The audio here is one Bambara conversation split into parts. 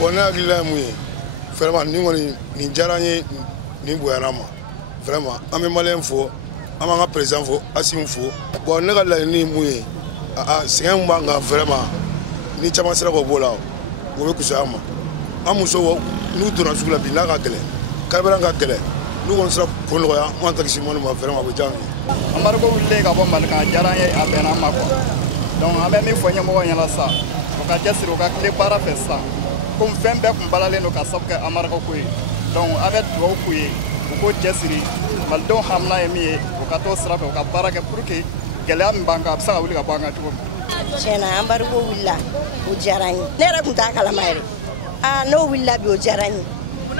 Bon, on a vu là, vraiment, nous, ni jaranye ni boyarama. Vraiment, on a malin faux, on a présent faux, assis faux. Bon, on a la ni mouillé. C'est un manga vraiment. Ni chama sera ko bola. Wo be kusama. Amuso nous tourna sur la bina ka tele. Kabra ka tele. Nous on sera pour le roya, on taxi mon vraiment be jang. Amargo wulle ka bo malka jaranye abena mako. Donc abe mi fonya mo wanya la sa. O ka jasiro ka clé para festa. Comme fembe ko balale no ka sabka amargo ko yi. Donc abe do ko yi. Ko jasiri mal do hamna yemi o ka to sra ko ka para ke pour que gelam banka absa wuli ka banga to. Chena ambargo willa o jarani nera kunta kala mayre no willa bi o jarani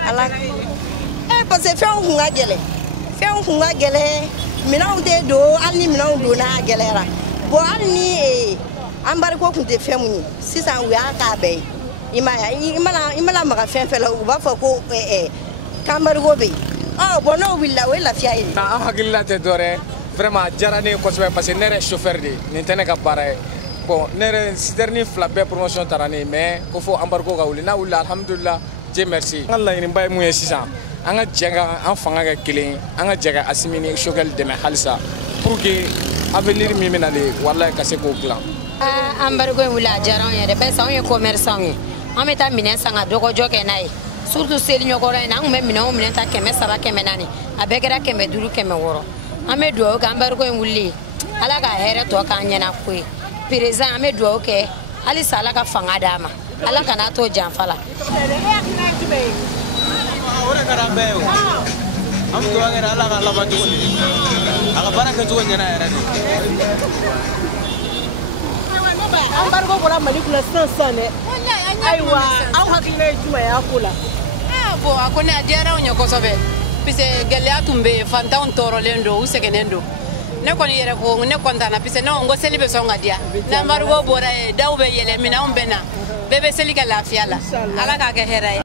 ala parce que fe on hunga gele mina on de do alni mina on do na gelera bo alni ambargo kunte fe muni sisan wi aka be imala maka fe fela u ba fa ko kambargo be bo no willa wala fiay hakilla te dore vraiment jarani ko parce que nere chauffeur de ni tane ka bare. Bon, nere siderni flabé promotion tarani mais ko fo embargo ga wuli na wuli alhamdulillah je merci Allah ni bay mu yesisa anga jenga an fanga ga kelen anga jega asimini shogal deme halisa pour que avenir mi menale wallahi ka se ko plan embargo wula jaran ya de be sa on commerçant on meta minen sanga dogo joke nai surtout seli nyoko ra na ngme minen o minen ta keme saba keme nani abegera keme duru keme woro amedo ga embargo wuli ala ga here to ka nyana kwe Président ame do ke ali sala ka fanga dama ala kana to janfala ora karambe am to ngara ala ka laba to ni aga baraka to nyana era ni ambargo bora mali kula sansane aiwa au hakile juma ya kula bo akone adiara onyo kosobe pise gele atumbe fanta on toro lendo usekenendo ne koni yere ko ne kontana pise no ngo seli be songa dia na marugo bora daube yele mina ombena bebe seli ka lafiala ala ka ke hera